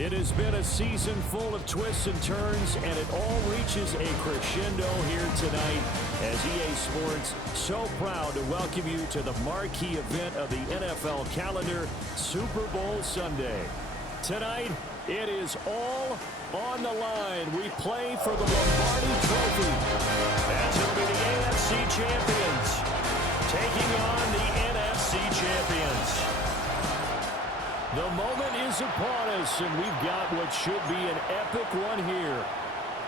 It has been a season full of twists and turns, and it all reaches a crescendo here tonight as EA Sports so proud to welcome you to the marquee event of the NFL calendar, Super Bowl Sunday. Tonight, it is all on the line. We play for the Lombardi Trophy as it will be the AFC champions taking on the NFC champions. The moment is upon us, and we've got what should be an epic one here,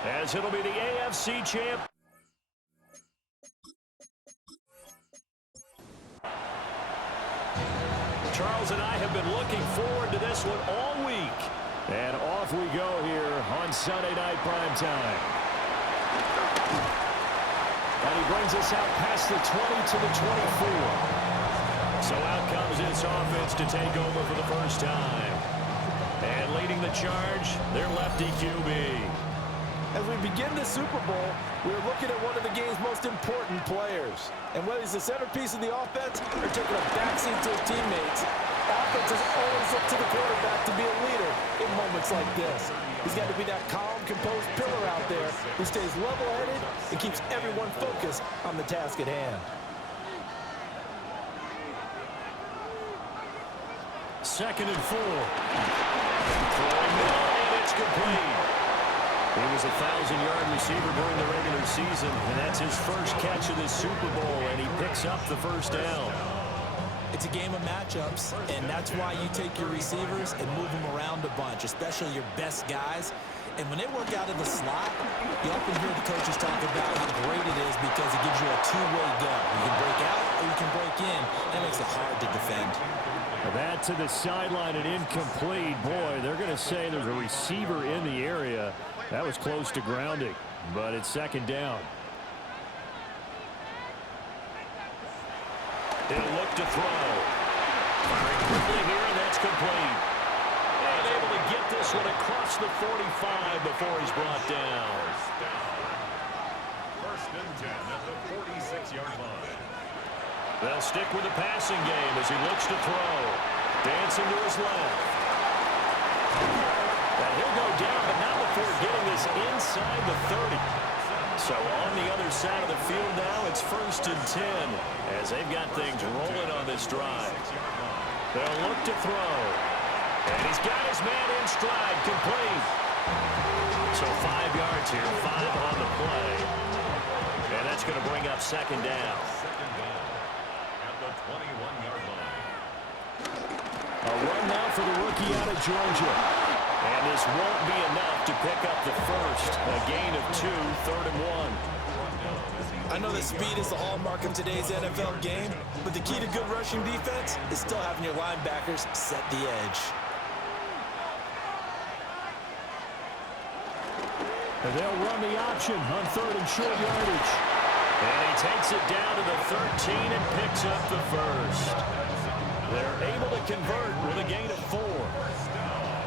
as it'll be the AFC champ. Charles and I have been looking forward to this one all week. And off we go here on Sunday Night Primetime. And he brings us out past the 20 to the 24. So out comes this offense to take over for the first time. And leading the charge, their lefty QB. As we begin the Super Bowl, we're looking at one of the game's most important players. And whether he's the centerpiece of the offense or taking a backseat to his teammates, offenses always look to the quarterback to be a leader in moments like this. He's got to be that calm, composed pillar out there who stays level-headed and keeps everyone focused on the task at hand. Second and 4. Throwing middle, and it's complete. He was a 1,000-yard receiver during the regular season, and that's his first catch of this Super Bowl, and he picks up the first down. It's a game of matchups, and that's why you take your receivers and move them around a bunch, especially your best guys. And when they work out of the slot, you often hear the coaches talk about how great it is because it gives you a two-way go. You can break out or you can break in. That makes it hard to defend. That to the sideline and incomplete. Boy, they're going to say there's a receiver in the area. That was close to grounding, but it's second down. He'll look to throw. Firing quickly here, and that's complete. And able to get this one across the 45 before he's brought down. First and 10 at the 46-yard line. They'll stick with the passing game as he looks to throw. Dancing to his left. And he'll go down, but not before getting this inside the 30. So on the other side of the field now, it's first and 10 as they've got things rolling on this drive. They'll look to throw. And he's got his man in stride, complete. So 5 yards here, 5 on the play. And that's going to bring up second down. At the 21-yard line. A run now for the rookie out of Georgia. And this won't be enough to pick up the first. A gain of 2, third and 1. I know that speed is the hallmark of today's NFL game, but the key to good rushing defense is still having your linebackers set the edge. And they'll run the option on third and short yardage. And he takes it down to the 13 and picks up the first. They're able to convert with a gain of 4.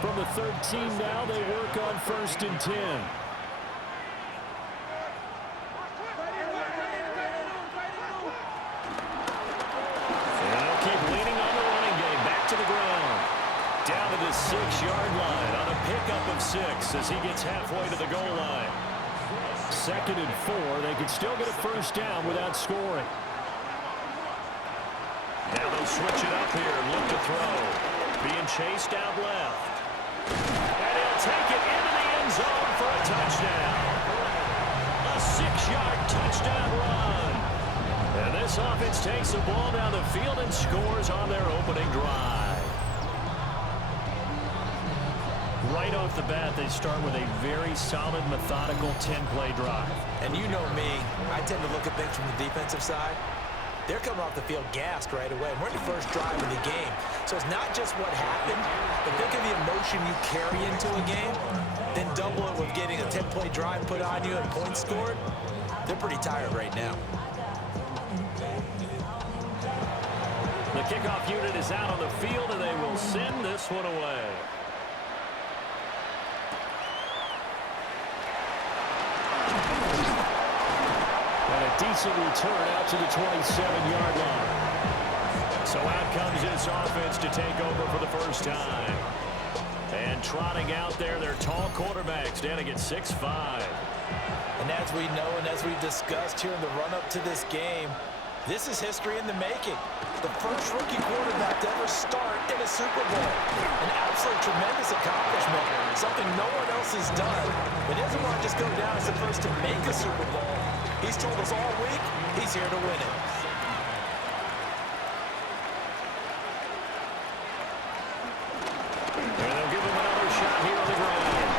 From the 13 now, they work on first and 10. And they'll keep leaning on the running game. Back to the ground. Down to the 6-yard line on a pickup of 6 as he gets halfway to the goal line. Second and 4. They can still get a first down without scoring. Now they'll switch it up here and look to throw. Being chased out left. And he'll take it into the end zone for a touchdown. A 6-yard touchdown run. And this offense takes the ball down the field and scores on their opening drive. Right off the bat, they start with a very solid, methodical 10-play drive. And you know me, I tend to look at things from the defensive side. They're coming off the field gassed right away. We're in the first drive of the game. So it's not just what happened, but think of the emotion you carry into a game, then double it with getting a 10-play drive put on you and points scored. They're pretty tired right now. The kickoff unit is out on the field, and they will send this one away. And a decent return out to the 27-yard line. So out comes this offense to take over for the first time. And trotting out there, their tall quarterback standing at 6'5". And as we know and as we've discussed here in the run-up to this game, this is history in the making. The first rookie quarterback to ever start in a Super Bowl. An absolute tremendous accomplishment, something no one else has done. But he doesn't want to just go down as the first to make a Super Bowl. He's told us all week he's here to win it. And they'll give him another shot here on the ground.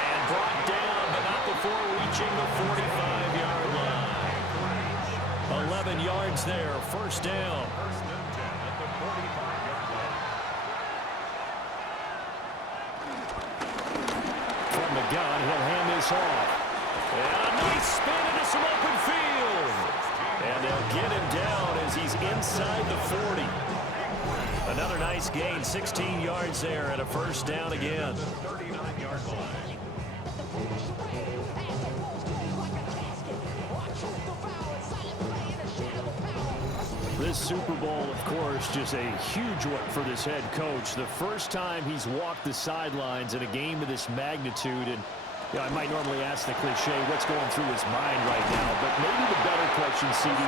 And brought down, but not before reaching the 45-yard line. 11 yards there, first down. First and 10 at the 45-yard line. From the gun, he'll hand this off. And a nice spin into some open field. And they'll get him down as he's inside the 40. Another nice gain, 16 yards there, and a first down again. 39-yard line. This Super Bowl, of course, just a huge one for this head coach. The first time he's walked the sidelines in a game of this magnitude. And I might normally ask the cliche, what's going through his mind right now? But maybe the better question, CD,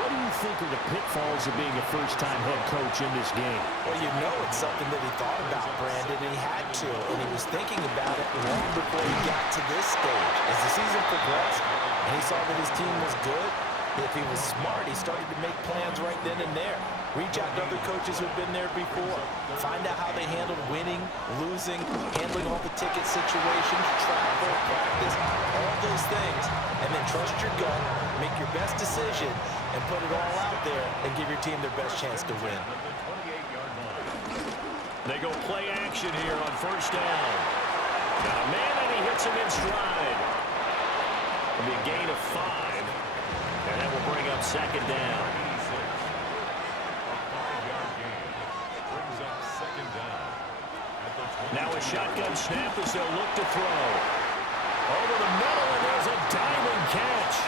what do you think are the pitfalls of being a first-time head coach in this game? Well, you know it's something that he thought about, Brandon, and he had to. And he was thinking about it long before he got to this stage. As the season progressed and he saw that his team was good, if he was smart, he started to make plans right then and there. Reach out to other coaches who've been there before. Find out how they handled winning, losing, handling all the ticket situations, travel, practice, all those things. And then trust your gut, make your best decision, and put it all out there and give your team their best chance to win. They go play action here on first down. Got a man, and he hits him in stride. It'll be a gain of 5. And that will bring up second down. Now a shotgun snap as they'll look to throw. Over the middle, and there's a diamond catch.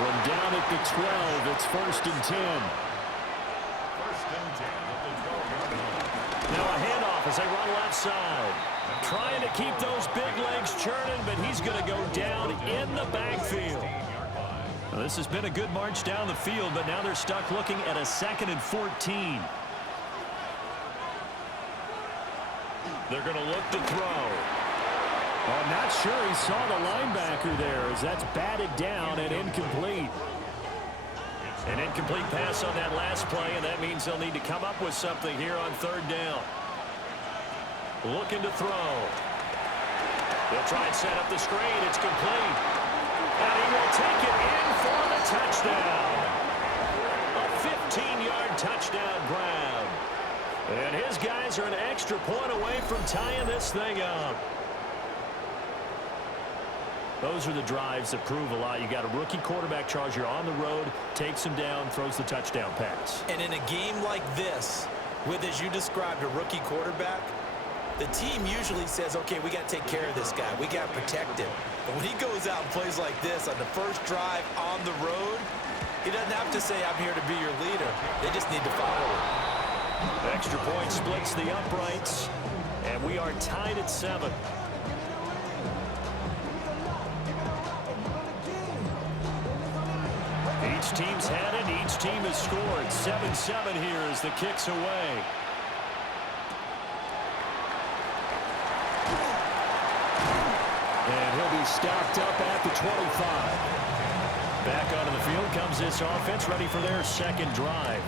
From down at the 12, it's first and 10. First and 10 at the 12-yard line. Now a handoff as they run left side. Trying to keep those big legs churning, but he's going to go down in the backfield. Well, this has been a good march down the field, but now they're stuck looking at a 2nd and 14. They're going to look to throw. I'm not sure he saw the linebacker there as that's batted down and incomplete. An incomplete pass on that last play, and that means they'll need to come up with something here on third down. Looking to throw. They'll try and set up the screen. It's complete. And he will take it in for the touchdown. A 15-yard touchdown grab. And his guys are an extra point away from tying this thing up. Those are the drives that prove a lot. You got a rookie quarterback charge. You're on the road, takes him down, throws the touchdown pass. And in a game like this, with, as you described, a rookie quarterback, the team usually says, okay, we got to take care of this guy. We got to protect him. But when he goes out and plays like this on the first drive on the road, he doesn't have to say, I'm here to be your leader. They just need to follow him. Extra point splits the uprights, and we are tied at 7. Each team's had it. Each team has scored. 7-7 here as the kick's away. And he'll be stopped up at the 25. Back onto the field comes this offense, ready for their second drive.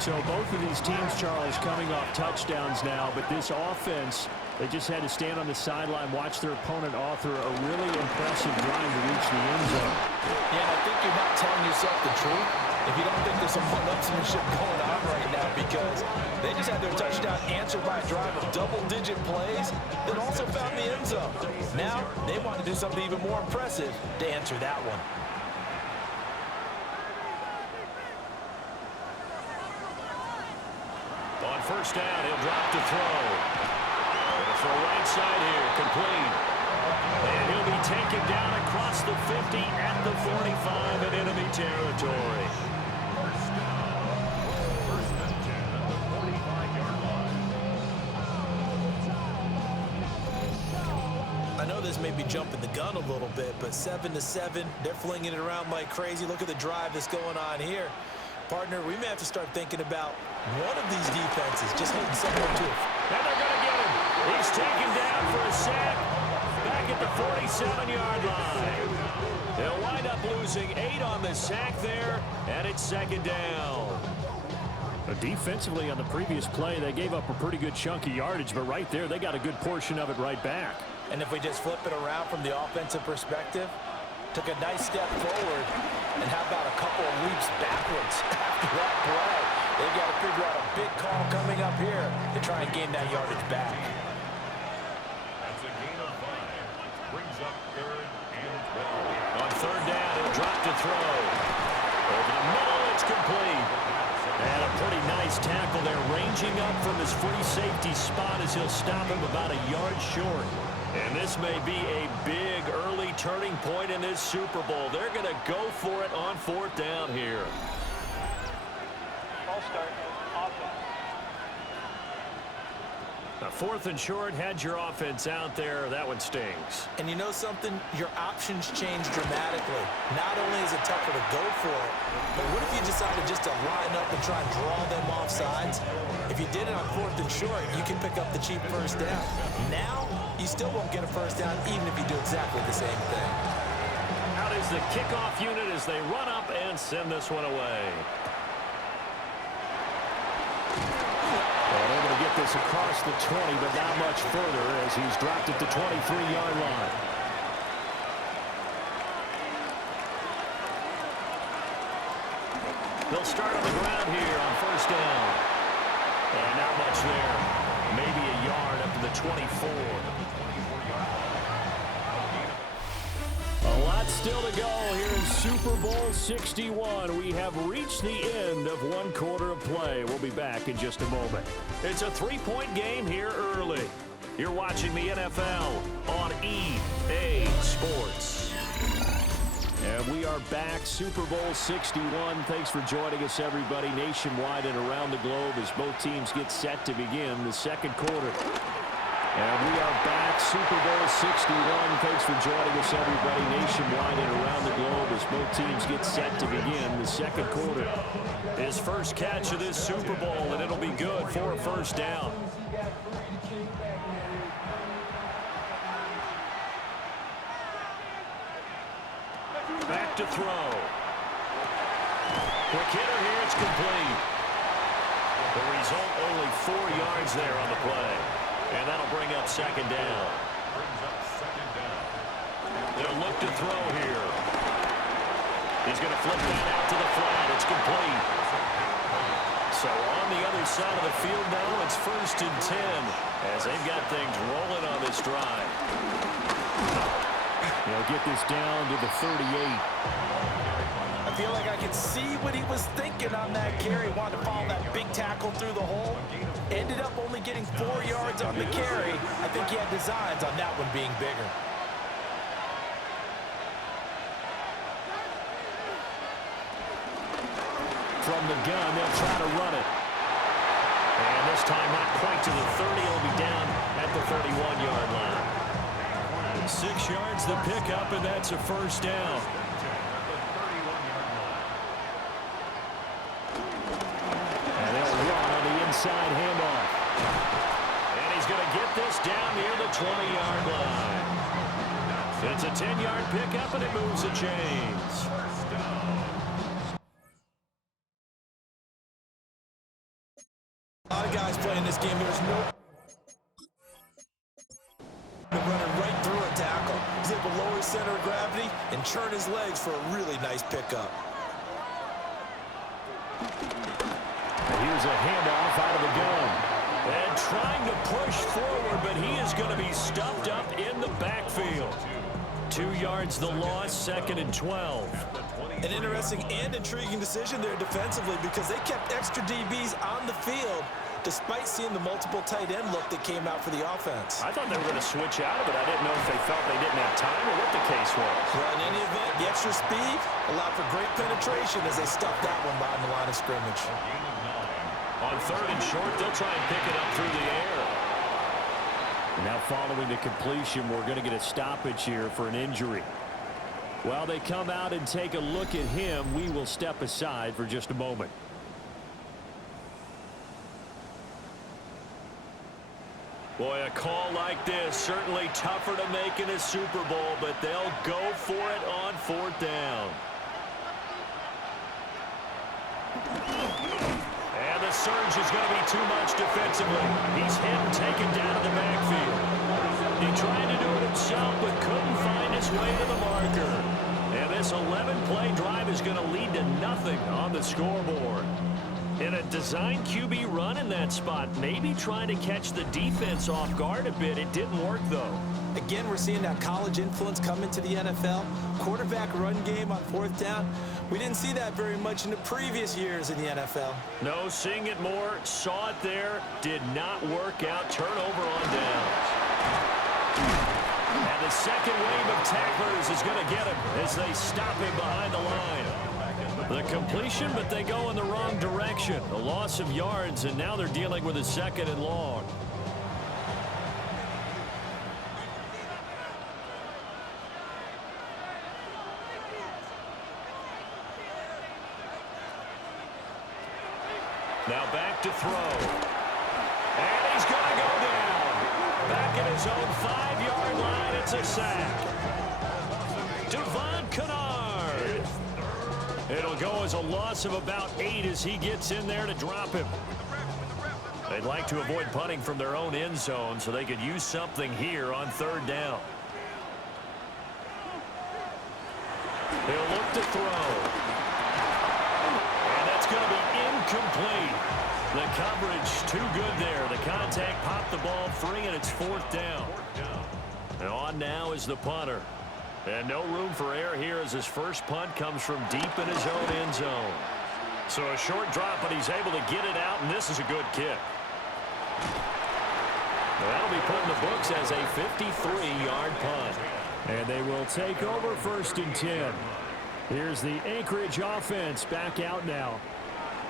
So both of these teams, Charles, coming off touchdowns now, but this offense, they just had to stand on the sideline, watch their opponent author a really impressive drive to reach the end zone. Yeah, I think you're not telling yourself the truth if you don't think there's some one-upsmanship going on right now, because they just had their touchdown answered by a drive of double-digit plays that also found the end zone. Now they want to do something even more impressive to answer that one. On first down, he'll drop to throw. For right side here, complete. And he'll be taken down across the 50 at the 45 in enemy territory. First and 10 at the 45-yard line. know this may be jumping the gun a little bit, but 7-7, they're flinging it around like crazy. Look at the drive that's going on here. Partner, we may have to start thinking about one of these defenses just holding someone to it. And they're going to get him. He's taken down for a sack back at the 47-yard line. They'll wind up losing 8 on the sack there, and it's second down. Defensively on the previous play, they gave up a pretty good chunk of yardage, but right there, they got a good portion of it right back. And if we just flip it around from the offensive perspective, took a nice step forward, and how about a couple of leaps backwards after that play? They've got to figure out a big call coming up here to try and gain that yardage back. That's a gain of 5. Brings up 3rd and 12. On 3rd down, he'll drop to throw. Over the middle, it's complete. And a pretty nice tackle there, ranging up from his free safety spot as he'll stop him about a yard short. And this may be a big early turning point in this Super Bowl. They're going to go for it on 4th down here. Ball start. Offense. Now 4th and short, had your offense out there. That one stings. And you know something? Your options change dramatically. Not only is it tougher to go for it, but what if you decided just to line up and try and draw them off sides? If you did it on 4th and short, you can pick up the cheap first down. Now, you still won't get a first down even if you do exactly the same thing. Out is the kickoff unit as they run up and send this one away. Well, able to get this across the 20, but not much further as he's dropped at the 23-yard line. They'll start on the ground here on 1st down. And not much there. Maybe a yard up to the 24. A lot still to go here in Super Bowl 61. We have reached the end of 1 quarter of play. We'll be back in just a moment. It's a 3-point game here early. You're watching the NFL on EA Sports. And we are back, Super Bowl 61. Thanks for joining us, everybody, nationwide and around the globe as both teams get set to begin the second quarter. And we are back, Super Bowl 61. Thanks for joining us, everybody, nationwide and around the globe as both teams get set to begin the second quarter. His first catch of this Super Bowl, and it'll be good for a first down. Back to throw. Quick hitter here, it's complete. The result, only 4 yards there on the play. And that'll bring up second down. They'll look to throw here. He's going to flip that out to the flat. It's complete. So on the other side of the field now, it's 1st and 10 as they've got things rolling on this drive. They'll get this down to the 38. I feel like I can see what he was thinking on that carry. Wanted to follow that big tackle through the hole. Ended up only getting 4 yards on the carry. I think he had designs on that one being bigger. From the gun, they'll try to run it. And this time not quite to the 30. It'll be down at the 31-yard line. 6 yards the pickup, and that's a first down. And they'll run on the inside handoff. And he's going to get this down near the 20-yard line. It's a 10-yard pickup, and it moves the chains. A lot of guys playing this game. There's no running right through a tackle. He's able to lower his center of gravity and churn his legs for a really nice pickup. Here's a handoff out of the gun. And trying to push forward, but he is going to be stuffed up in the backfield. 2 yards the loss, 2nd and 12. An interesting and intriguing decision there defensively because they kept extra DBs on the field despite seeing the multiple tight end look that came out for the offense. I thought they were going to switch out of it. I didn't know if they felt they didn't have time or what the case was. Well, in any event, the extra speed allowed for great penetration as they stuffed that one behind the line of scrimmage. On 3rd and short, they'll try and pick it up through the air. Now following the completion, we're going to get a stoppage here for an injury. While they come out and take a look at him, we will step aside for just a moment. Boy, a call like this, certainly tougher to make in a Super Bowl, but they'll go for it on 4th down. And the surge is going to be too much defensively. He's hit and taken down to the backfield. He tried to do it himself, but couldn't find his way to the marker. And this 11-play drive is going to lead to nothing on the scoreboard. In a design QB run in that spot, maybe trying to catch the defense off guard a bit. It didn't work, though. Again, we're seeing that college influence come into the NFL. Quarterback run game on 4th down. We didn't see that very much in the previous years in the NFL. No, seeing it more, saw it there, did not work out. Turnover on downs. And the second wave of tacklers is going to get him as they stop him behind the line. The completion, but they go in the wrong direction. A loss of yards, and now they're dealing with a 2nd and long. Now back to throw. And he's going to go down. Back at his own 5-yard line, it's a sack. Devon Kennard. It'll go as a loss of about 8 as he gets in there to drop him. They'd like to avoid punting from their own end zone so they could use something here on 3rd down. He'll look to throw. And that's going to be incomplete. The coverage too good there. The contact popped the ball free, and it's 4th down. And on now is the punter. And no room for error here as his first punt comes from deep in his own end zone. So a short drop, but he's able to get it out, and this is a good kick. That'll be put in the books as a 53-yard punt. And they will take over 1st and 10. Here's the Anchorage offense back out now.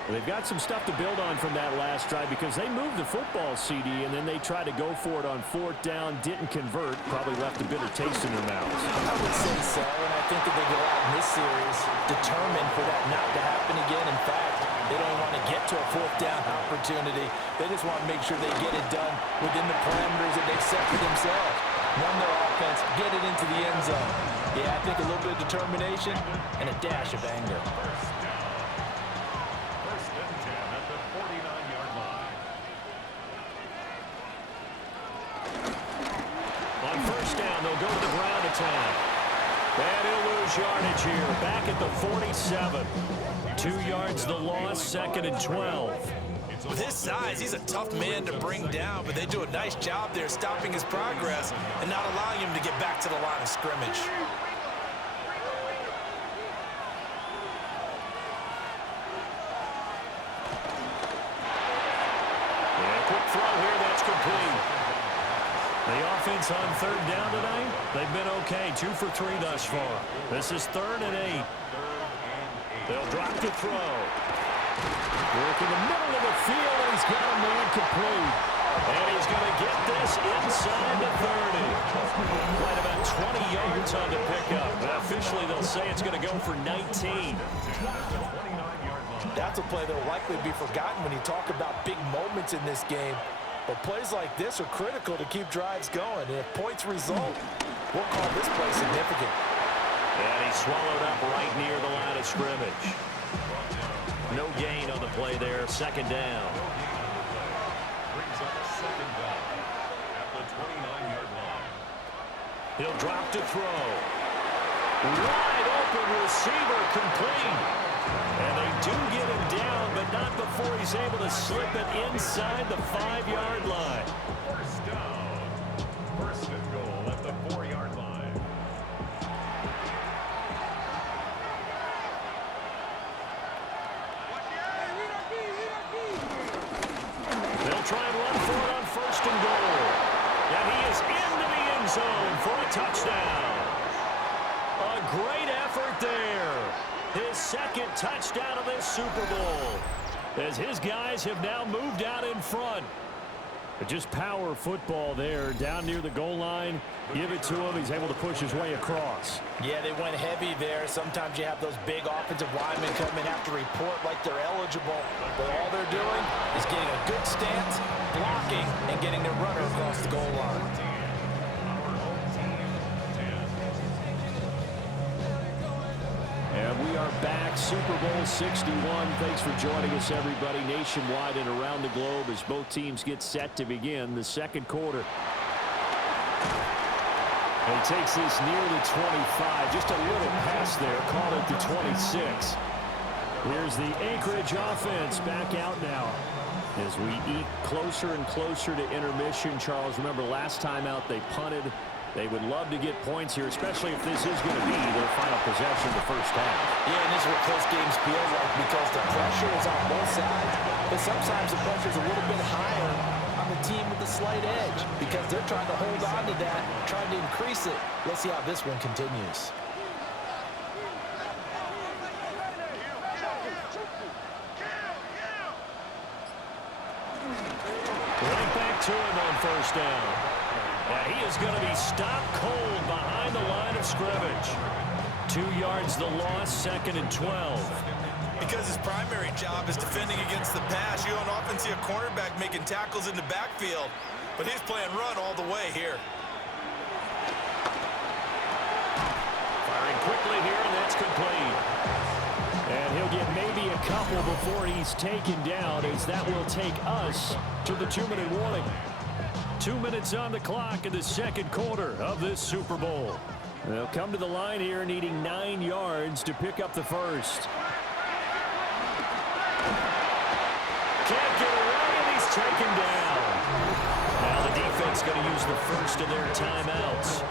They've got some stuff to build on from that last drive because they moved the football, CD, and then they tried to go for it on 4th down, didn't convert, probably left a bitter taste in their mouths. I would say so, and I think that they go out in this series determined for that not to happen again. In fact, they don't want to get to a 4th down opportunity. They just want to make sure they get it done within the parameters that they've set for themselves. Run their offense, get it into the end zone. Yeah, I think a little bit of determination and a dash of anger. They'll go to the ground attack. And he'll lose yardage here. Back at the 47. 2 yards the loss, 2nd and 12. With his size, he's a tough man to bring down, but they do a nice job there stopping his progress and not allowing him to get back to the line of scrimmage. Yeah, quick throw here, that's complete. The offense on 3rd down tonight, they've been okay. 2 for 3 thus far. This is 3rd and 8. They'll drop to throw. Work in the middle of the field, and he's got a man complete. And he's going to get this inside the 30. Right about 20 yards on the pickup. And officially, they'll say it's going to go for 19. That's a play that will likely be forgotten when you talk about big moments in this game. But plays like this are critical to keep drives going. And if points result, we'll call this play significant. And he's swallowed up right near the line of scrimmage. No gain on the play there. 2nd down. Brings up 2nd down at the 29-yard line. He'll drop to throw. Wide open receiver complete. And they do get him down, but not before he's able to slip it inside the 5-yard line. 1st down. 1st and goal at the 4-yard line. They'll try and run for it on 1st and goal. And he is into the end zone for a touchdown. A great effort there. His 2nd touchdown of this Super Bowl, as his guys have now moved out in front. Just power football there down near the goal line. Give it to him. He's able to push his way across. Yeah, they went heavy there. Sometimes you have those big offensive linemen come in, have to report like they're eligible. But all they're doing is getting a good stance, blocking, and getting their runner across the goal line. And we are back, Super Bowl 61. Thanks for joining us, everybody, nationwide and around the globe as both teams get set to begin the second quarter. And he takes this near the 25. Just a little pass there. Call it the 26. Here's the Anchorage offense back out now as we eke closer and closer to intermission. Charles, remember last time out they punted. They would love to get points here, especially if this is going to be their final possession of the first half. Yeah, and this is what close games feel like because the pressure is on both sides, but sometimes the pressure is a little bit higher on the team with the slight edge because they're trying to hold on to that, trying to increase it. Let's see how this one continues. Right back to him on first down. And he is going to be stopped cold behind the line of scrimmage. 2 yards the loss, 2nd and 12. Because his primary job is defending against the pass. You don't often see a cornerback making tackles in the backfield, but he's playing run all the way here. Firing quickly here, and that's complete. And he'll get maybe a couple before he's taken down, as that will take us to the 2-minute warning. 2 minutes on the clock in the second quarter of this Super Bowl. They'll come to the line here needing 9 yards to pick up the first. Can't get away, and he's taken down. Now the defense going to use the first of their timeouts.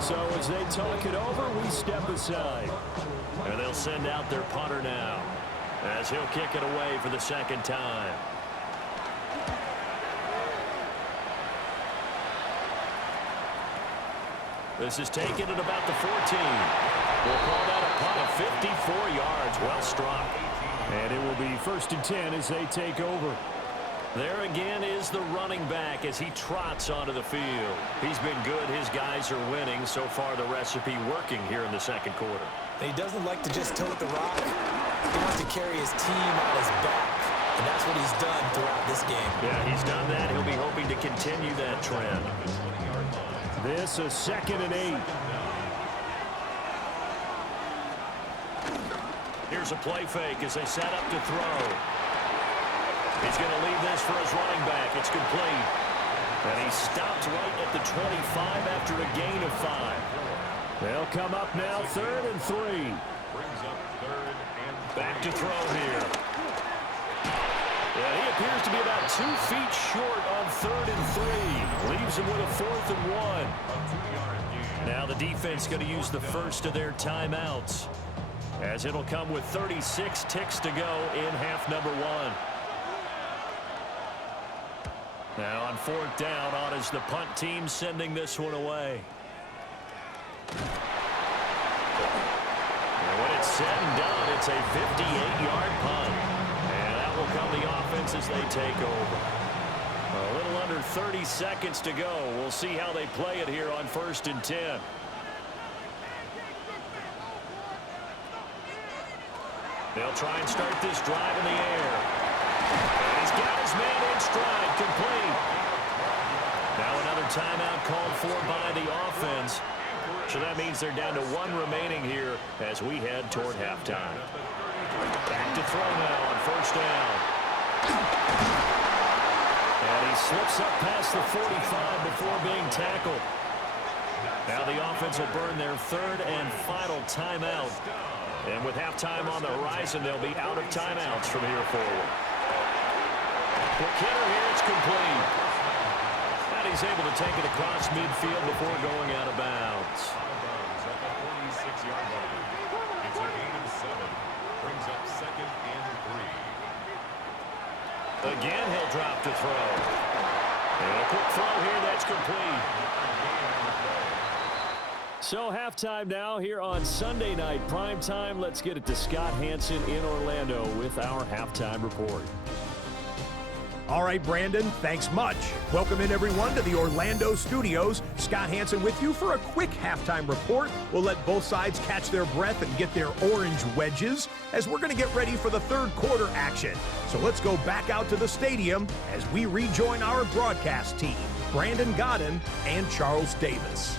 So as they talk it over, we step aside. And they'll send out their punter now as he'll kick it away for the second time. This is taken at about the 14. We'll call that a punt of 54 yards. Well struck. And it will be 1st and 10 as they take over. There again is the running back as he trots onto the field. He's been good. His guys are winning. So far, the recipe working here in the second quarter. He doesn't like to just tote the rock. He wants to carry his team on his back. And that's what he's done throughout this game. Yeah, he's done that. He'll be hoping to continue that trend. This is 2nd and 8. Here's a play fake as they set up to throw. He's going to leave this for his running back. It's complete. And he stopped right at the 25 after a gain of 5. They'll come up now 3rd and 3. Back to throw here. Yeah, he appears to be about 2 feet short on 3rd and 3. Leaves him with a 4th and 1. Now the defense going to use the first of their timeouts, as it'll come with 36 ticks to go in half number 1. Now on 4th down, on is the punt team sending this one away. And when it's said and done, it's a 58-yard punt. And that will come the offense as they take over. A little under 30 seconds to go. We'll see how they play it here on 1st and 10. They'll try and start this drive in the air. And he's got his man in stride, complete. Now another timeout called for by the offense. So that means they're down to 1 remaining here as we head toward halftime. Back to throw now on 1st down. And he slips up past the 45 before being tackled. Now the offense will burn their 3rd and final timeout. And with halftime on the horizon, they'll be out of timeouts from here forward. Quick hitter here, it's complete. And he's able to take it across midfield before going out of bounds. It's a gain of 7. Brings up 2nd and 3. Again, he'll drop to throw. And a quick throw here, that's complete. So halftime now here on Sunday night prime time. Let's get it to Scott Hansen in Orlando with our halftime report. All right, Brandon, thanks much. Welcome in, everyone, to the Orlando studios. Scott Hansen with you for a quick halftime report. We'll let both sides catch their breath and get their orange wedges as we're going to get ready for the third quarter action. So let's go back out to the stadium as we rejoin our broadcast team, Brandon Godden and Charles Davis.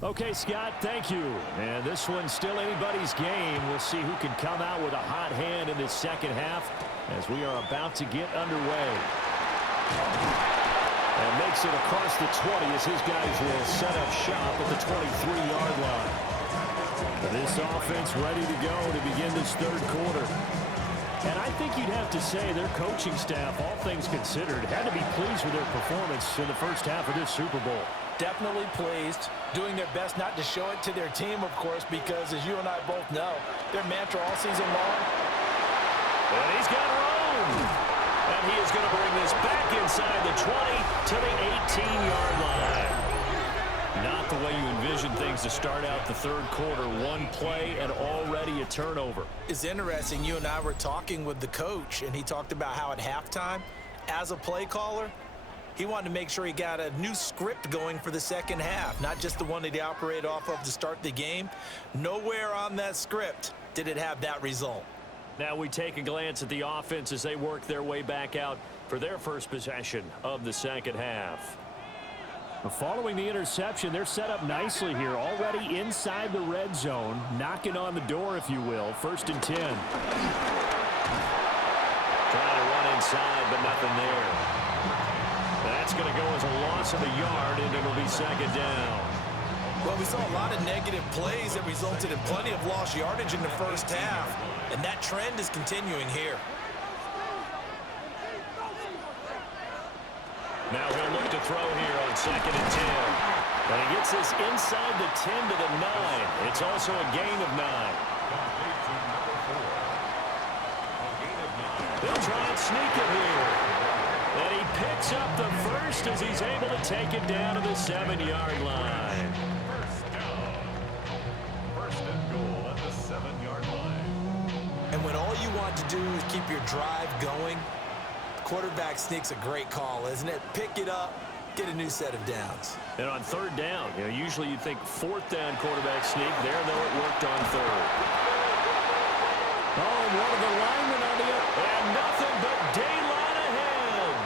Okay, Scott, thank you. And this one's still anybody's game. We'll see who can come out with a hot hand in this second half as we are about to get underway. And makes it across the 20 as his guys will set up shop at the 23-yard line. This offense ready to go to begin this third quarter. And I think you'd have to say their coaching staff, all things considered, had to be pleased with their performance in the first half of this Super Bowl. Definitely pleased, doing their best not to show it to their team, of course, because as you and I both know, their mantra all season long. And he's got room. And he is going to bring this back inside the 20 to the 18-yard line. Not the way you envision things to start out the third quarter. One play and already a turnover. It's interesting. You and I were talking with the coach, and he talked about how at halftime, as a play caller, he wanted to make sure he got a new script going for the second half, not just the one that he operated off of to start the game. Nowhere on that script did it have that result. Now we take a glance at the offense as they work their way back out for their first possession of the second half. Following the interception, they're set up nicely here, already inside the red zone, knocking on the door, if you will. 1st and 10. Trying to run inside, but nothing there. That's going to go as a loss of a yard, and it'll be second down. Well, we saw a lot of negative plays that resulted in plenty of lost yardage in the first half, and that trend is continuing here. Now he'll look to throw here on 2nd and 10. And he gets this inside the 10 to the 9. It's also a gain of 9. They'll try and sneak it here. And he picks up the first as he's able to take it down to the 7-yard line. First and goal at the 7-yard line. And when all you want to do is keep your drive going, the quarterback sneak's a great call, isn't it? Pick it up, get a new set of downs. And on 3rd down, usually you think 4th down quarterback sneak. There, though, it worked on 3rd. Oh, and one of the linemen on the other. And nothing but daylight ahead.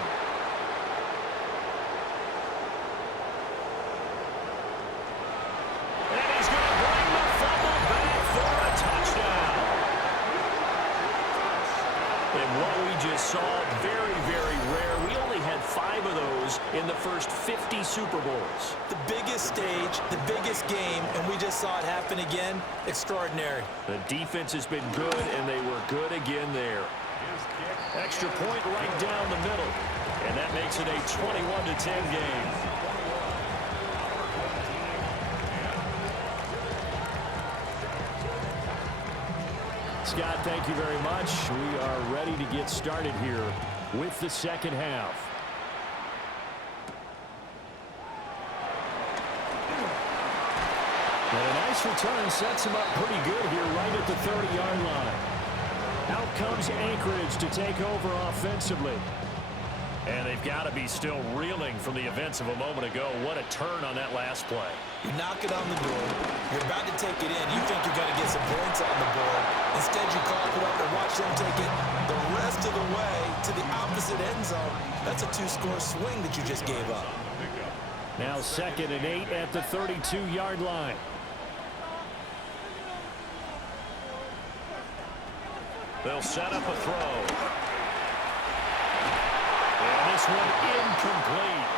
And he's going to bring the fumble back for a touchdown. And what we just saw, very, very rare. We only had 5 of those in the first 50 Super Bowls. The biggest stage, the biggest game, and we just saw it happen again. Extraordinary. The defense has been good, and they were good again there. Extra point right down the middle, and that makes it a 21-10 game. Scott, thank you very much. We are ready to get started here with the second half. And a nice return sets him up pretty good here right at the 30-yard line. Out comes Anchorage to take over offensively. And they've got to be still reeling from the events of a moment ago. What a turn on that last play. You knock it on the door. You're about to take it in. You think you're going to get some points on the board. Instead, you cough it up and watch them take it the rest of the way to the opposite end zone. That's a 2-score swing that you just gave up. Now 2nd and 8 at the 32-yard line. They'll set up a throw. And this one incomplete.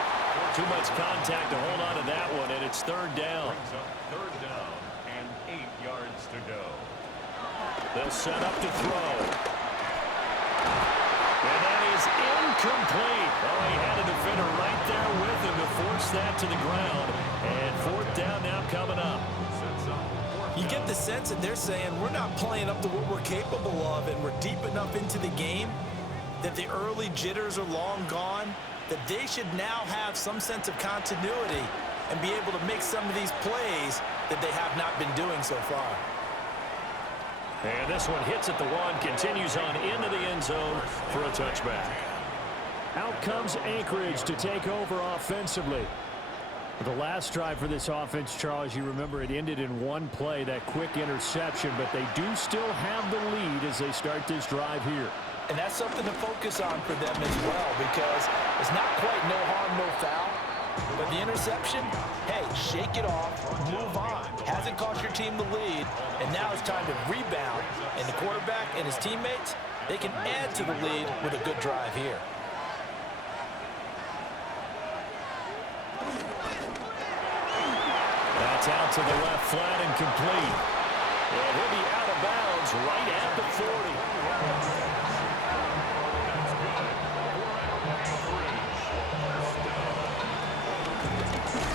Too much contact to hold on to that one, and it's 3rd down. Brings up 3rd down and 8 yards to go. They'll set up to throw. And that is incomplete. Oh, he had a defender right there with him to force that to the ground. And 4th down now coming up. You get the sense that they're saying we're not playing up to what we're capable of, and we're deep enough into the game that the early jitters are long gone. that they should now have some sense of continuity and be able to make some of these plays that they have not been doing so far. And this one hits at the one, continues on into the end zone for a touchback. Out comes Anchorage to take over offensively. The last drive for this offense, Charles, you remember it ended in one play, that quick interception, but they do still have the lead as they start this drive here. And that's something to focus on for them as well, because it's not quite no harm, no foul. But the interception, hey, shake it off, move on. Hasn't cost your team the lead, and now it's time to rebound. And the quarterback and his teammates, they can add to the lead with a good drive here. That's out to the left flat and complete. And he'll be out of bounds right at the 40.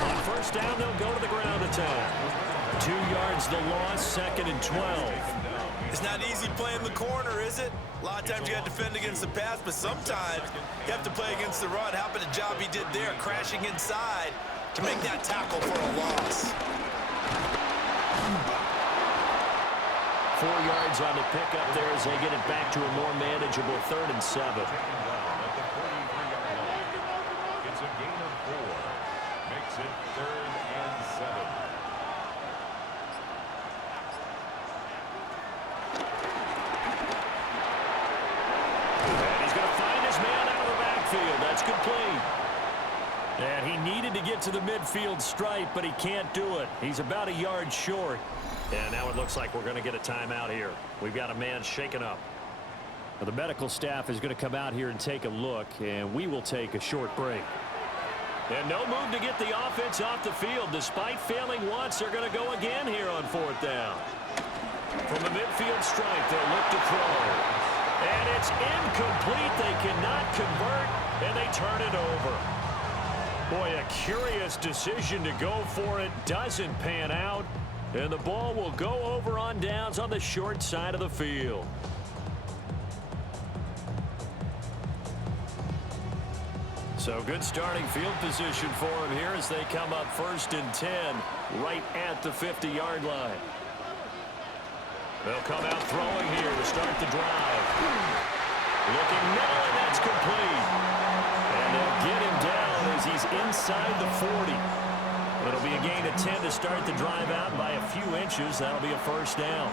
On first down, they'll go to the ground attack. 2 yards the loss, 2nd and 12. It's not easy playing the corner, is it? A lot of times you got to defend against the pass, but sometimes you have to play against the run. How about the job he did there, crashing inside to make that tackle for a loss. 4 yards on the pickup there as they get it back to a more manageable 3rd and 7. It's a gain of 4. Makes it 3rd and 7. And he's going to find his man out of the backfield. That's complete. And he needed to get to the midfield stripe, but he can't do it. He's about a yard short. And now it looks like we're going to get a timeout here. We've got a man shaken up. Now, the medical staff is going to come out here and take a look, and we will take a short break. And no move to get the offense off the field. Despite failing once, they're going to go again here on 4th down. From the midfield stripe, they'll look to throw. And it's incomplete. They cannot convert, and they turn it over. Boy, a curious decision to go for it. Doesn't pan out. And the ball will go over on downs on the short side of the field. So good starting field position for him here as they come up 1st and 10 right at the 50-yard line. They'll come out throwing here to start the drive. Looking middle, and that's complete. And they'll get him down as he's inside the 40. It'll be a gain of 10 to start the drive out by a few inches. That'll be a 1st down.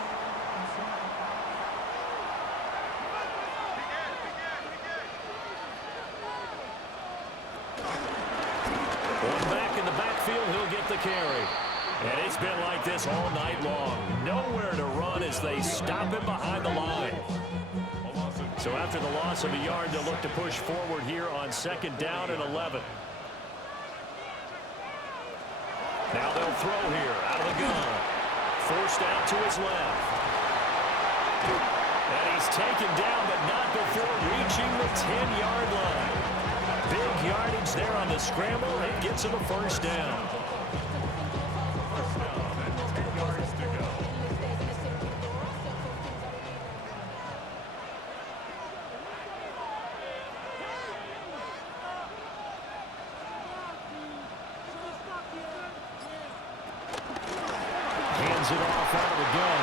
Going back in the backfield, he'll get the carry. And it's been like this all night long. Nowhere to run as they stop him behind the line. So after the loss of a yard, they'll look to push forward here on 2nd down and 11. Now they'll throw here out of the gun. Forced out to his left. And he's taken down, but not before reaching the 10-yard line. Big yardage there on the scramble, and gets him a 1st down. Hands it off out of the gun.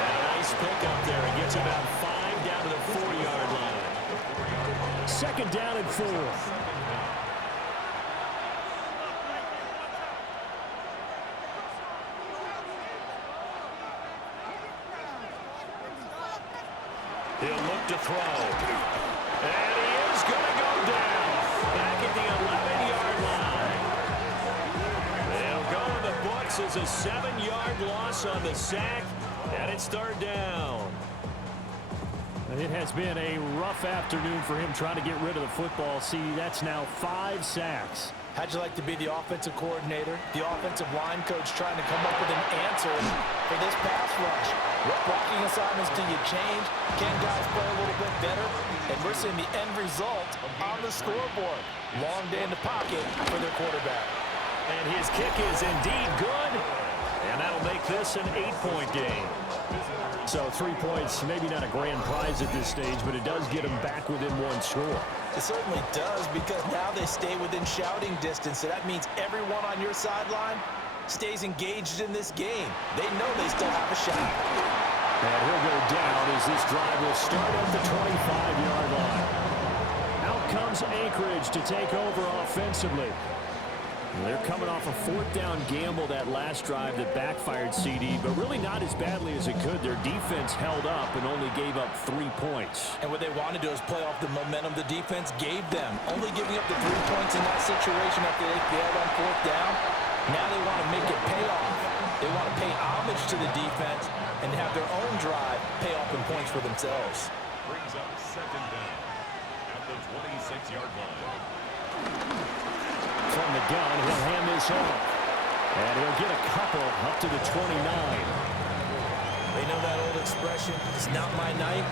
And a nice pickup there. He gets about 5 down to the 4-yard line. 2nd down and 4. He'll look to throw. And he is going to go down. Back at the 11-yard line. They'll go in the books as a 7-yard loss on the sack. And it's 3rd down. It has been a rough afternoon for him trying to get rid of the football. See, that's now 5 sacks. How'd you like to be the offensive coordinator, the offensive line coach trying to come up with an answer for this pass rush? What blocking assignments do you change? Can guys play a little bit better? And we're seeing the end result on the scoreboard. Long day in the pocket for their quarterback. And his kick is indeed good. And that'll make this an 8-point game. So 3 points, maybe not a grand prize at this stage, but it does get him back within 1 score. It certainly does, because now they stay within shouting distance, so that means everyone on your sideline stays engaged in this game. They know they still have a shot. And he'll go down as this drive will start at the 25-yard line. Out comes Anchorage to take over offensively. They're coming off a fourth down gamble that last drive that backfired CD, but really not as badly as it could. Their defense held up and only gave up 3 points. And what they want to do is play off the momentum the defense gave them. Only giving up the 3 points in that situation after they failed on fourth down. Now they want to make it pay off. They want to pay homage to the defense and have their own drive pay off in points for themselves. Brings up second down at the 26-yard line. From the gun, he'll hand this off. And he'll get a couple up to the 29. They know that old expression, it's not my night.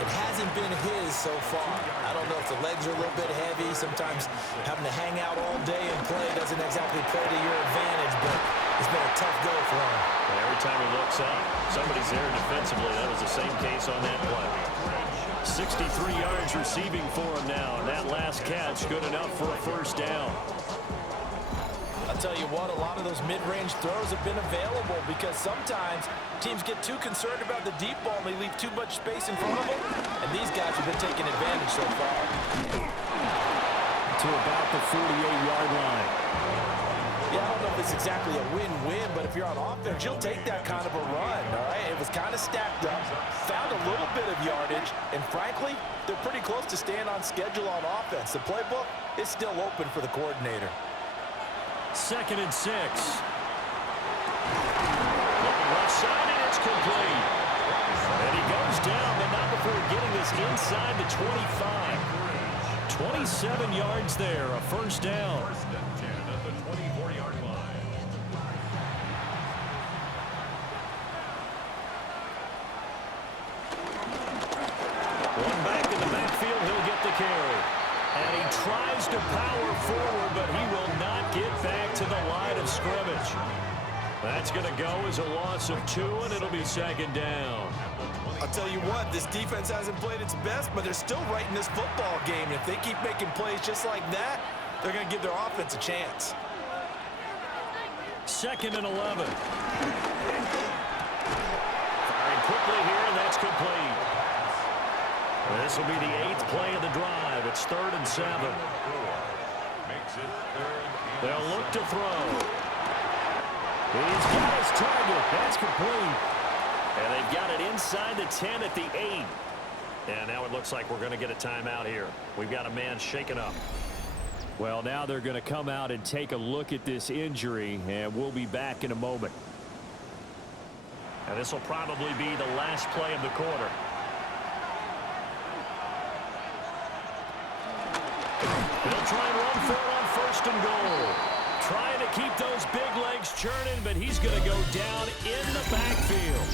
It hasn't been his so far. I don't know if the legs are a little bit heavy. Sometimes having to hang out all day and play doesn't exactly play to your advantage, but it's been a tough go for him. And every time he looks up, somebody's there defensively. That was the same case on that play. 63 yards receiving for him now, and that last catch good enough for a first down. I'll tell you what, a lot of those mid-range throws have been available because sometimes teams get too concerned about the deep ball and they leave too much space in front of them, and these guys have been taking advantage so far. To about the 48-yard line. Yeah, I don't know if it's exactly a win-win, but if you're on offense, you'll take that kind of a run, all right? It was kind of stacked up, found a little bit of yardage, and frankly, they're pretty close to staying on schedule on offense. The playbook is still open for the coordinator. 2nd and 6. Looking left side, and it's complete. And he goes down, but not before getting this inside the 25. 27 yards there, a first down. First and 10 at the 24-yard line. One back in the backfield, he'll get the carry. And he tries to power forward, but he will not get back to the line of scrimmage. That's going to go as a loss of 2, and it'll be 2nd down. I'll tell you what, this defense hasn't played its best, but they're still right in this football game. If they keep making plays just like that, they're going to give their offense a chance. 2nd and 11. Firing quickly here, and that's complete. This will be the 8th play of the drive. It's 3rd and 7. Makes it 3rd and They'll look to throw. He's got his target. That's complete. And they've got it inside the 10 at the 8. And now it looks like we're going to get a timeout here. We've got a man shaken up. Well, now they're going to come out and take a look at this injury, and we'll be back in a moment. And this will probably be the last play of the quarter. They'll try and run for it on 1st and goal. Trying to keep those big legs churning, but he's going to go down in the backfield.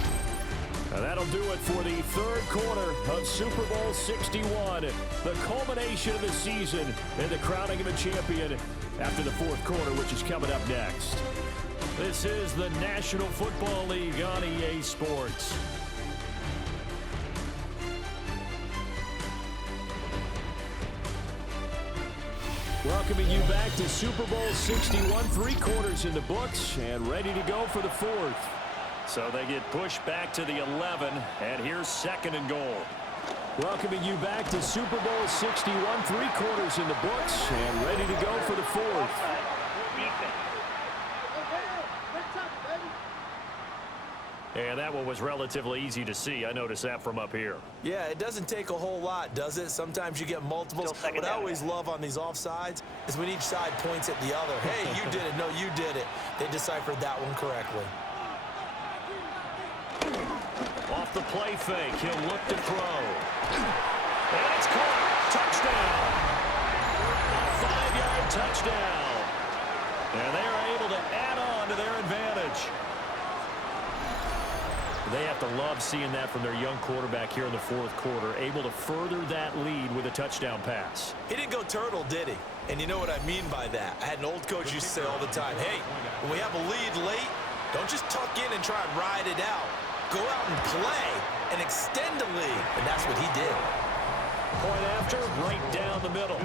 And that'll do it for the 3rd quarter of Super Bowl 61. The culmination of the season and the crowning of a champion after the 4th quarter, which is coming up next. This is the National Football League on EA Sports. Welcoming you back to Super Bowl 61, 3 quarters in the books and ready to go for the 4th. So they get pushed back to the 11, and here's 2nd and goal. Welcoming you back to Super Bowl 61, 3 quarters in the books and ready to go for the 4th. And that one was relatively easy to see. I noticed that from up here. Yeah, it doesn't take a whole lot, does it? Sometimes you get multiples. What I always love on these offsides is when each side points at the other. Hey, you did it. No, you did it. They deciphered that one correctly. Off the play fake, he'll look to throw. And it's caught. Touchdown. A 5-yard touchdown. And they are able to add on to their advantage. They have to love seeing that from their young quarterback here in the 4th quarter, able to further that lead with a touchdown pass. He didn't go turtle, did he? And you know what I mean by that. I had an old coach used to say all the time, hey, when we have a lead late, don't just tuck in and try and ride it out. Go out and play and extend the lead. And that's what he did. Point after, right down the middle.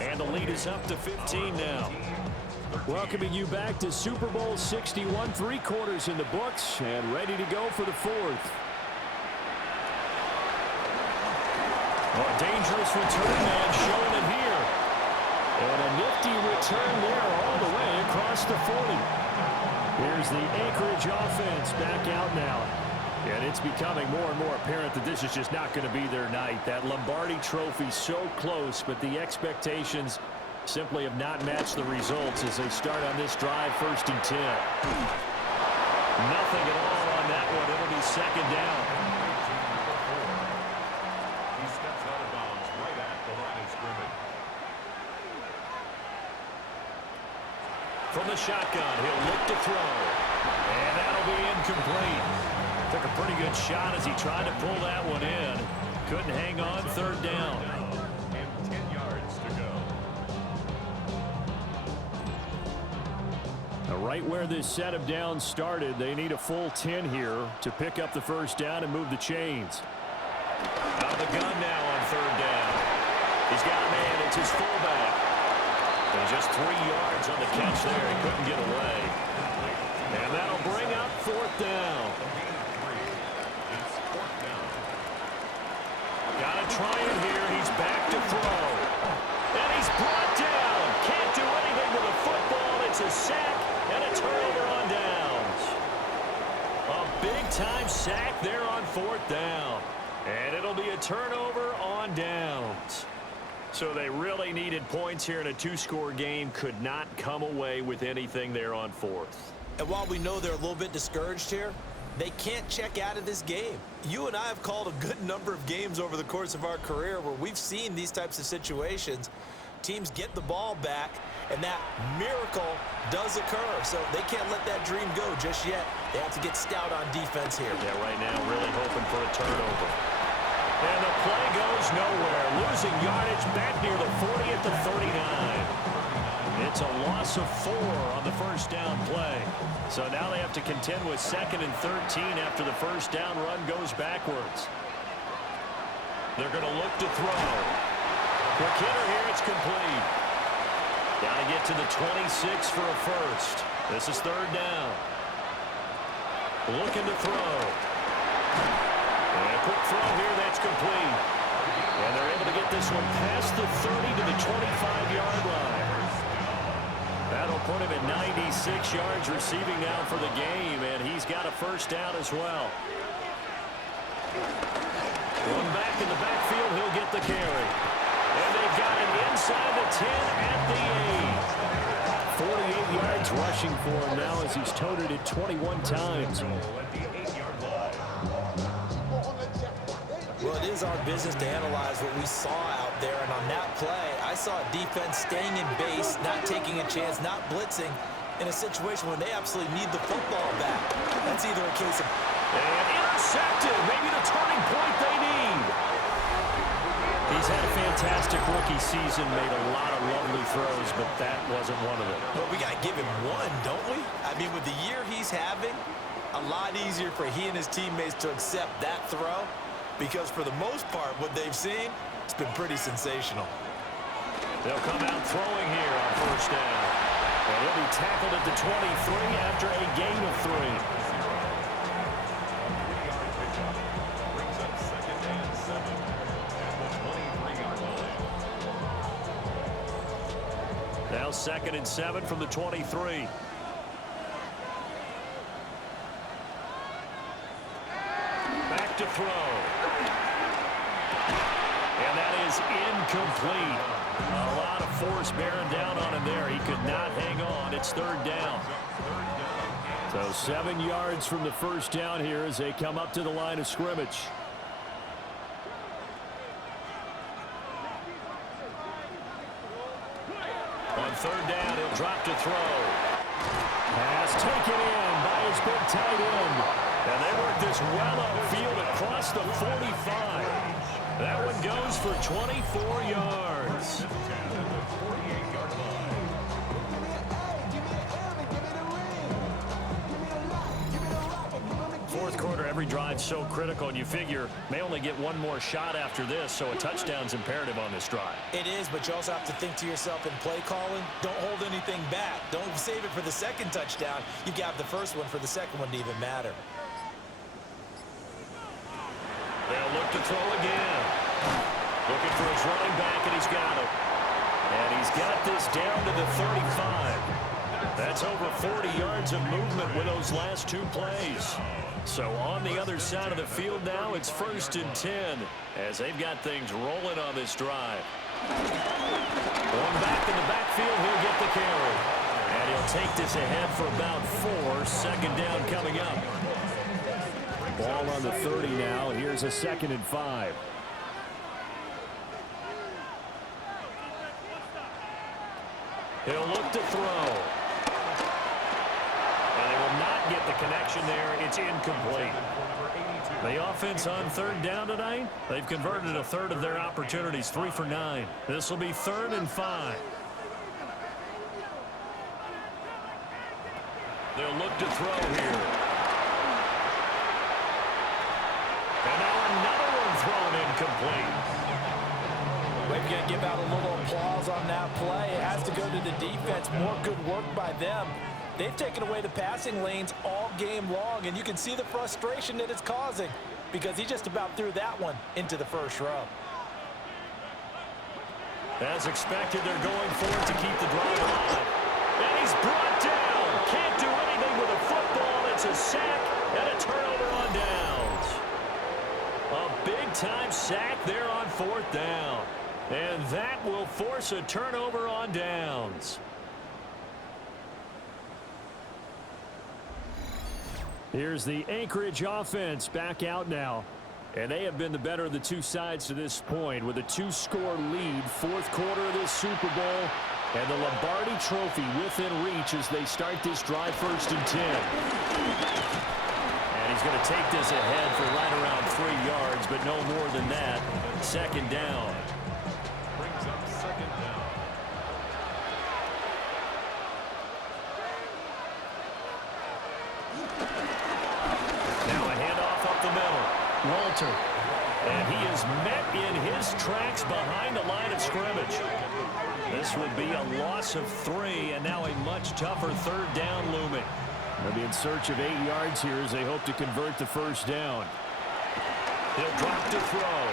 And the lead is up to 15 now. Welcoming you back to Super Bowl 61, 3 quarters in the books, and ready to go for the 4th. A dangerous return man showing it here. And a nifty return there all the way across the 40. Here's the Anchorage offense back out now. And it's becoming more and more apparent that this is just not going to be their night. That Lombardi trophy so close, but the expectations simply have not matched the results as they start on this drive, 1st and 10. Nothing at all on that one. It'll be 2nd down. He steps out of bounds right at the line of scrimmage. From the shotgun, he'll look to throw. And that'll be incomplete. Took a pretty good shot as he tried to pull that one in. Couldn't hang on, 3rd down. And 10 yards to go. Right where this set of downs started, they need a full 10 here to pick up the 1st down and move the chains. Out of the gun now on 3rd down. He's got a man, it's his fullback. And just 3 yards on the catch there. He couldn't get away. And that'll bring up 4th down. Got to try it here. He's back to throw. And he's brought down. Can't do anything with a football. It's a sack and a turnover on downs. A big-time sack there on 4th down. And it'll be a turnover on downs. So they really needed points here in a 2-score game. Could not come away with anything there on 4th. And while we know they're a little bit discouraged here, they can't check out of this game. You and I have called a good number of games over the course of our career where we've seen these types of situations. Teams get the ball back, and that miracle does occur. So they can't let that dream go just yet. They have to get stout on defense here. Yeah, right now really hoping for a turnover. And the play goes nowhere. Losing yardage back near the 40 at the 39. It's a loss of 4 on the 1st down play. So now they have to contend with 2nd and 13 after the 1st down run goes backwards. They're going to look to throw. Quick hitter here, it's complete. Got to get to the 26 for a 1st. This is 3rd down. Looking to throw. And a quick throw here, that's complete. And they're able to get this one past the 30 to the 25-yard line. That'll put him at 96 yards receiving now for the game, and he's got a 1st down as well. One back in the backfield, he'll get the carry. And they've got him inside the 10 at the 8. 48 yards rushing for him now as he's toted it 21 times. Well, it is our business to analyze what we saw out there, and on that play, I saw a defense staying in base, not taking a chance, not blitzing, in a situation when they absolutely need the football back. That's either a case of... And intercepted, maybe the turning point they need. He's had a fantastic rookie season, made a lot of lovely throws, but that wasn't one of them. But we got to give him one, don't we? I mean, with the year he's having, a lot easier for he and his teammates to accept that throw. Because for the most part, what they've seen, it's been pretty sensational. They'll come out throwing here on 1st down. And he'll be tackled at the 23 after a gain of 3. Brings up 2nd and 7 at the 23-yard line. Now 2nd and 7 from the 23. Back to throw. And that is incomplete. A lot of force bearing down on him there. He could not hang on. It's 3rd down. So 7 yards from the 1st down here as they come up to the line of scrimmage. On 3rd down, he'll drop to throw. Pass taken in by his big tight end. And they work this well upfield across the 45. That one goes for 24 yards. quarter, every drive's so critical, and you figure may only get one more shot after this, so a touchdown's imperative on this drive. It is, but you also have to think to yourself in play calling, don't hold anything back. Don't save it for the second touchdown. You've got the first one for the second one to even matter. They'll look to throw again. Looking for his running back, and he's got it. And he's got this down to the 35. That's over 40 yards of movement with those last two plays. So on the other side of the field now, it's 1st and 10 as they've got things rolling on this drive. Going back in the backfield, he'll get the carry. And he'll take this ahead for about 4. Second down coming up. Ball on the 30 now. Here's a 2nd and 5. He'll look to throw. Get the connection there. It's incomplete. The offense on 3rd down tonight, they've converted a third of their opportunities, 3 for 9. This will be 3rd and 5. They'll look to throw here. And now another one thrown incomplete. We're going to give out a little applause on that play. It has to go to the defense. More good work by them. They've taken away the passing lanes all game long, and you can see the frustration that it's causing because he just about threw that one into the first row. As expected, they're going for it to keep the drive alive. And he's brought down. Can't do anything with a football. It's a sack and a turnover on downs. A big-time sack there on 4th down. And that will force a turnover on downs. Here's the Anchorage offense back out now. And they have been the better of the two sides to this point with a 2-score lead, 4th quarter of this Super Bowl. And the Lombardi Trophy within reach as they start this drive 1st and 10. And he's going to take this ahead for right around 3 yards, but no more than that. 2nd down. Brings up 2nd down. Walter. And he is met in his tracks behind the line of scrimmage. This will be a loss of 3, and now a much tougher 3rd down looming. They'll be in search of 8 yards here as they hope to convert the 1st down. He'll drop to throw.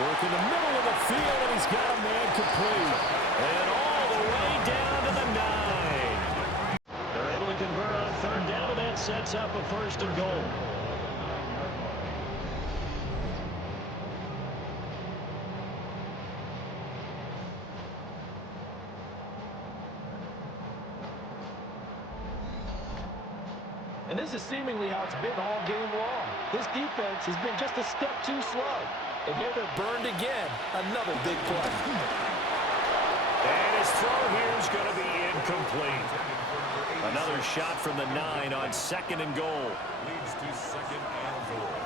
Work in the middle of the field, and he's got a man complete. And all the way down to the 9. They're able to convert on 3rd down, and that sets up a 1st and goal. And this is seemingly how it's been all game long. This defense has been just a step too slow. And here they're burned again. Another big play. And his throw here is going to be incomplete. Another shot from the 9 on 2nd and goal. Leads to 2nd and goal.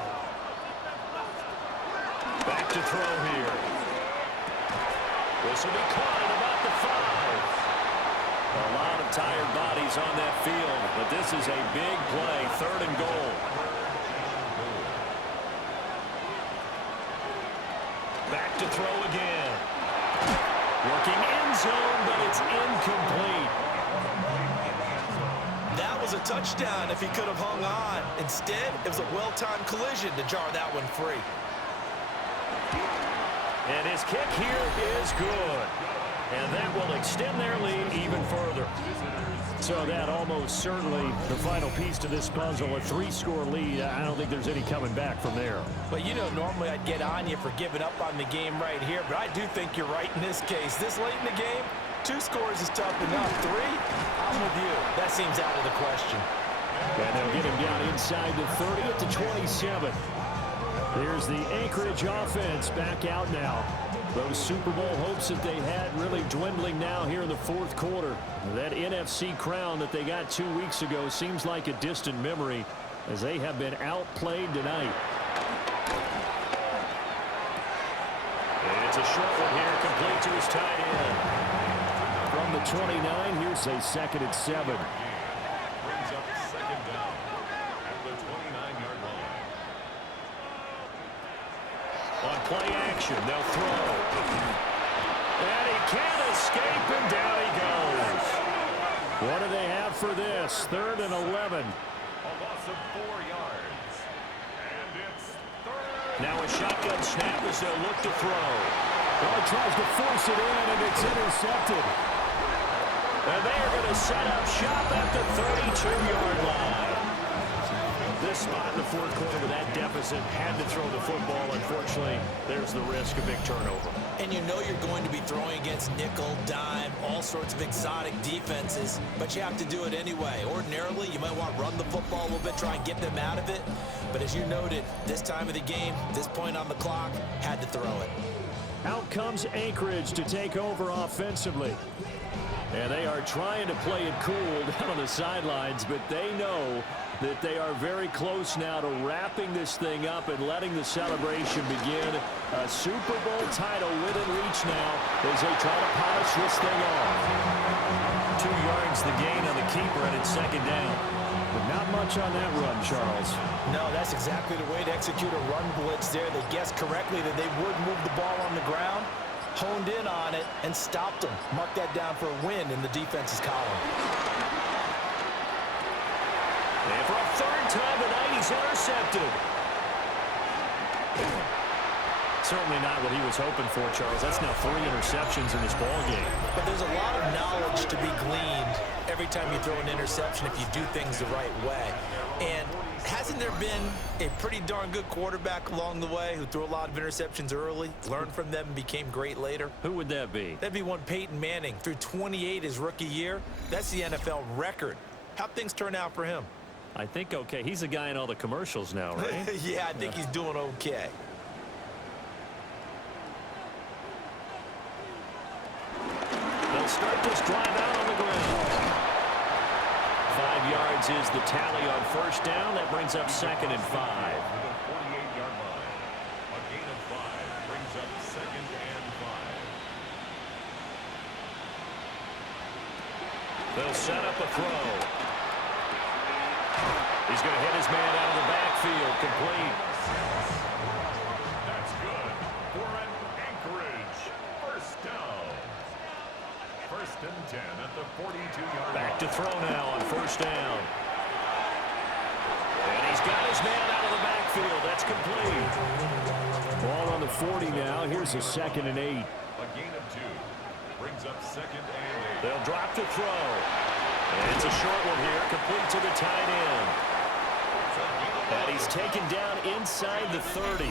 Back to throw here. This will be caught at about the 5. A lot of tired bodies on that field, but this is a big play, 3rd and goal. Back to throw again. Working end zone, but it's incomplete. That was a touchdown if he could have hung on. Instead, it was a well-timed collision to jar that one free. And his kick here is good. And that will extend their lead even further. So that almost certainly the final piece to this puzzle, a 3-score lead. I don't think there's any coming back from there. But you know, normally I'd get on you for giving up on the game right here, but I do think you're right in this case. This late in the game, 2 scores is tough enough. 3, I'm with you. That seems out of the question. And they'll get him down inside the 30 at the 27. There's the Anchorage offense back out now. Those Super Bowl hopes that they had really dwindling now here in the 4th quarter. That NFC crown that they got 2 weeks ago seems like a distant memory as they have been outplayed tonight. And it's a short one here, complete to his tight end. From the 29, here's a 2nd and 7. Brings up 2nd down at the play action. They'll throw. And he can't escape, and down he goes. What do they have for this? 3rd and 11. A loss of 4 yards. And it's 3rd. Now a shotgun snap as they'll look to throw. Well, he tries to force it in, and it's intercepted. And they are going to set up shop at the 32-yard line. This spot in the 4th quarter with that deficit had to throw the football. Unfortunately, there's the risk of big turnover. And you know you're going to be throwing against nickel, dime, all sorts of exotic defenses, but you have to do it anyway. Ordinarily, you might want to run the football a little bit, try and get them out of it. But as you noted, this time of the game, this point on the clock, had to throw it. Out comes Anchorage to take over offensively. And they are trying to play it cool down on the sidelines, but they know that they are very close now to wrapping this thing up and letting the celebration begin. A Super Bowl title within reach now as they try to polish this thing off. 2 yards the gain on the keeper, and it's 2nd down. But not much on that run, Charles. No, that's exactly the way to execute a run blitz there. They guessed correctly that they would move the ball on the ground, honed in on it, and stopped them. Mark that down for a win in the defense's column. And for a 3rd time tonight, he's intercepted. Certainly not what he was hoping for, Charles. That's now 3 interceptions in this ball game. But there's a lot of knowledge to be gleaned every time you throw an interception if you do things the right way. And hasn't there been a pretty darn good quarterback along the way who threw a lot of interceptions early, learned from them, and became great later? Who would that be? That'd be one Peyton Manning. Threw 28 his rookie year. That's the NFL record. How'd things turn out for him? I think okay. He's the guy in all the commercials now, right? Yeah, I think he's doing okay. They'll start this drive out on the ground. 5 yards is the tally on 1st down. That brings up 2nd and 5. To the 48-yard line. A gain of 5 brings up 2nd and 5. They'll set up a throw. He's going to hit his man out of the backfield. Complete. That's good for an Anchorage 1st down. 1st and 10 at the 42-yard line. Back to throw now on 1st down. And he's got his man out of the backfield. That's complete. Ball on the 40 now. Here's a 2nd and 8. A gain of 2 brings up 2nd and 8. They'll drop to throw. And it's a short one here, complete to the tight end. And he's taken down inside the 30.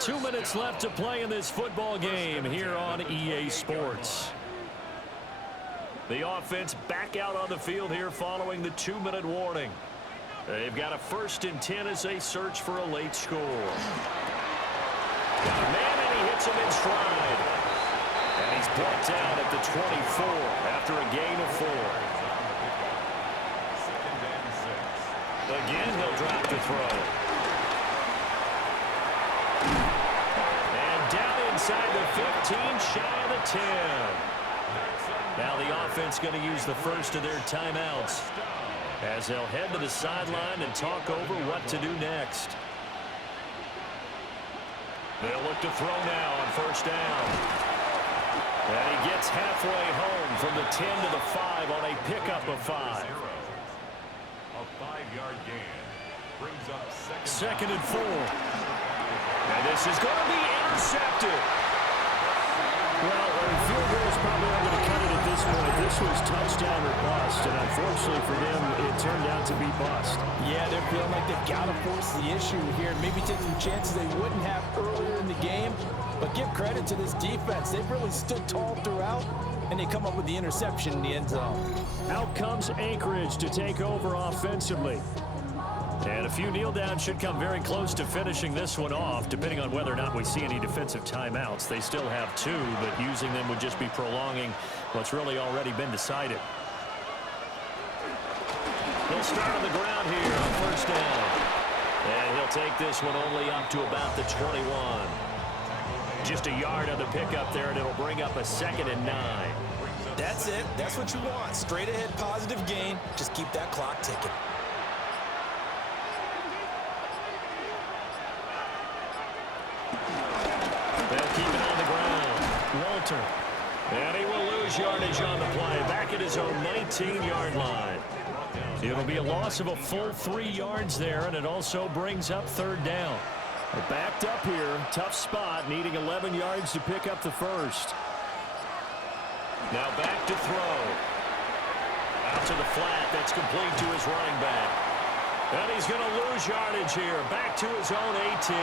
2 minutes left to play in this football game here on EA Sports. The offense back out on the field here following the 2-minute warning. They've got a 1st and 10 as they search for a late score. Got a man, and he hits him in stride. And he's brought down at the 24 after a gain of 4. Again, he'll drop to throw. And down inside the 15, shy of the 10. Now the offense going to use the first of their timeouts as they'll head to the sideline and talk over what to do next. They'll look to throw now on 1st down. And he gets halfway home from the 10 to the 5 on a pickup of 5. A 5-yard gain brings up 2nd and 4. And this is going to be intercepted. Well, a field goal is probably not going to cut it at this point. This was touchdown or bust, and unfortunately for them, it turned out to be bust. Yeah, they're feeling like they've got to force the issue here and maybe take some chances they wouldn't have earlier in the game. But give credit to this defense. They've really stood tall throughout, and they come up with the interception in the end zone. Out comes Anchorage to take over offensively. And a few kneel downs should come very close to finishing this one off, depending on whether or not we see any defensive timeouts. They still have 2, but using them would just be prolonging what's really already been decided. He'll start on the ground here on 1st down. And he'll take this one only up to about the 21. Just a yard on the pickup there, and it'll bring up a 2nd and 9. That's it. That's what you want. Straight ahead positive gain. Just keep that clock ticking. return. And he will lose yardage on the play, back at his own 19-yard line. It'll be a loss of a full 3 yards there, and it also brings up third down. They're backed up here, tough spot, needing 11 yards to pick up the first. Now back to throw. Out to the flat, that's complete to his running back. And he's going to lose yardage here, back to his own 18.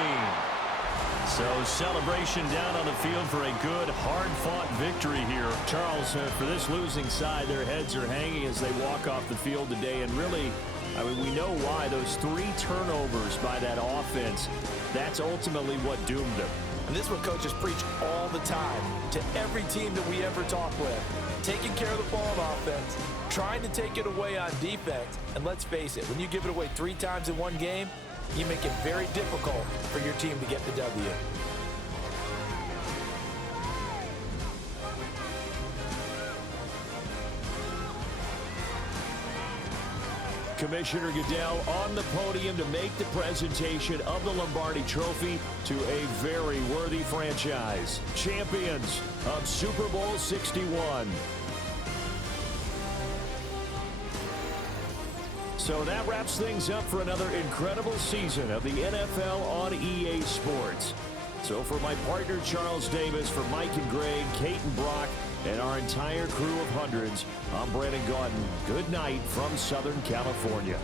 So celebration down on the field for a good, hard-fought victory here. Charles, for this losing side, their heads are hanging as they walk off the field today. And really, I mean, we know why. Those 3 turnovers by that offense, that's ultimately what doomed them. And this is what coaches preach all the time to every team that we ever talk with. Taking care of the ball on offense, trying to take it away on defense. And let's face it, when you give it away 3 times in one game, you make it very difficult for your team to get the W. Commissioner Goodell on the podium to make the presentation of the Lombardi Trophy to a very worthy franchise. Champions of Super Bowl 61. So that wraps things up for another incredible season of the NFL on EA Sports. So for my partner Charles Davis, for Mike and Greg, Kate and Brock, and our entire crew of hundreds, I'm Brandon Gaudin. Good night from Southern California.